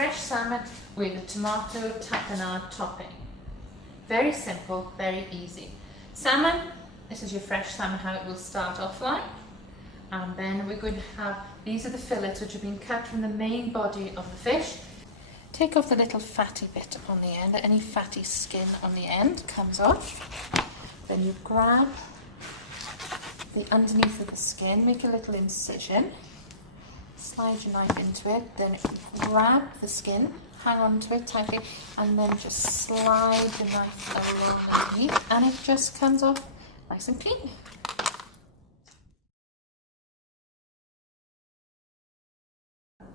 fresh salmon with a tomato tapenade topping. Very simple, very easy. Salmon, this is your fresh salmon, how it will start off like. And then we're going to have, these are the fillets which have been cut from the main body of the fish. Take off the little fatty bit on the end, any fatty skin on the end comes off. Then you grab the underneath of the skin, make a little incision, slide your knife into it, then grab the skin, hang on to it tightly, and then just slide the knife along underneath, and it just comes off nice and clean.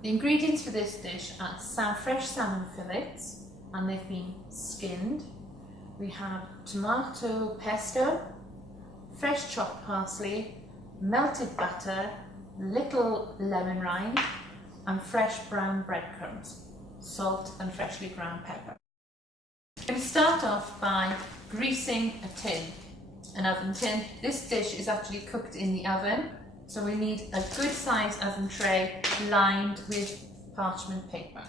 The ingredients for this dish are fresh salmon fillets, and they've been skinned. We have tomato pesto, fresh chopped parsley, melted butter, little lemon rind, and fresh brown breadcrumbs, salt and freshly ground pepper. I'm going to start off by greasing a tin, an oven tin. This dish is actually cooked in the oven, so we need a good sized oven tray lined with parchment paper.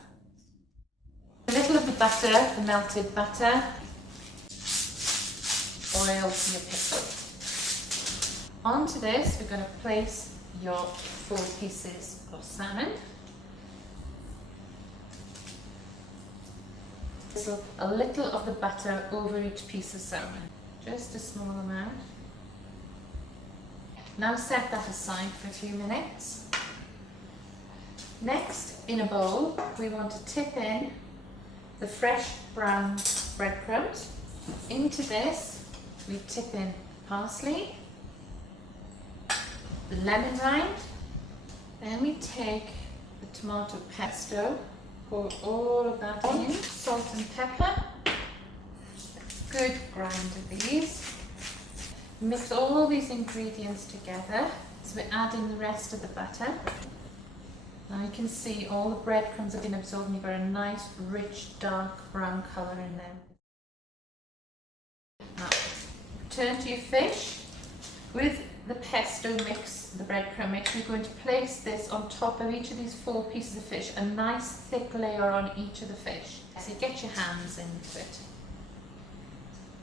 A little of the butter, the melted butter, oil your pickle. Onto this we're going to place your 4 pieces of salmon. Drizzle a little of the butter over each piece of salmon, just a small amount. Now set that aside for a few minutes. Next, in a bowl, we want to tip in the fresh brown breadcrumbs. Into this, we tip in parsley, the lemon rind, then we take the tomato pesto, pour all of that in, salt and pepper, good grind of these. Mix all these ingredients together, so we're adding the rest of the butter. Now you can see all the breadcrumbs have been absorbed and you've got a nice rich dark brown colour in them. Now turn to your fish. With the pesto mix, the breadcrumb mix, we're going to place this on top of each of these 4 pieces of fish, a nice thick layer on each of the fish. So you get your hands into it,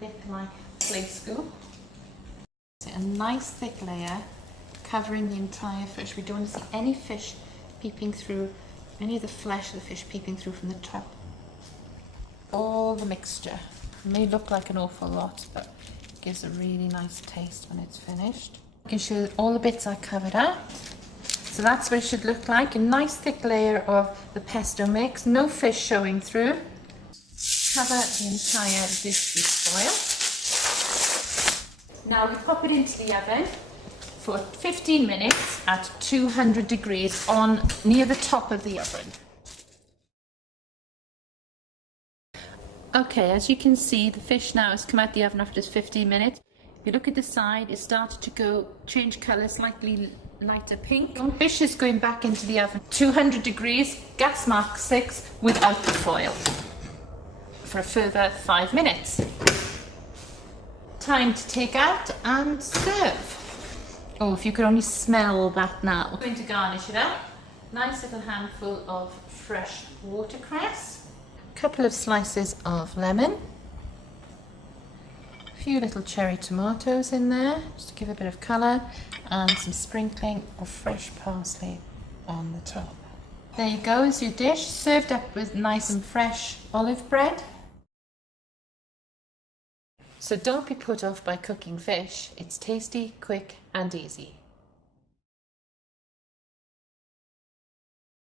a bit like play school. A nice thick layer covering the entire fish. We don't want to see any fish peeping through, any of the flesh of the fish peeping through from the top. All the mixture. It may look like an awful lot, but it gives a really nice taste when it's finished. You can show all the bits are covered up. So that's what it should look like, a nice thick layer of the pesto mix, no fish showing through. Cover the entire dish with foil. Now we pop it into the oven for 15 minutes at 200 degrees on near the top of the oven. Okay, as you can see, the fish now has come out the oven after just 15 minutes. If you look at the side, it started to change colour, slightly lighter pink. The fish is going back into the oven, 200 degrees, gas mark 6, without the foil, for a further 5 minutes. Time to take out and serve. Oh, if you could only smell that now. I'm going to garnish it up. Nice little handful of fresh watercress, a couple of slices of lemon, a few little cherry tomatoes in there just to give a bit of colour, and some sprinkling of fresh parsley on the top. There you go, is your dish, served up with nice and fresh olive bread. So don't be put off by cooking fish. It's tasty, quick and easy.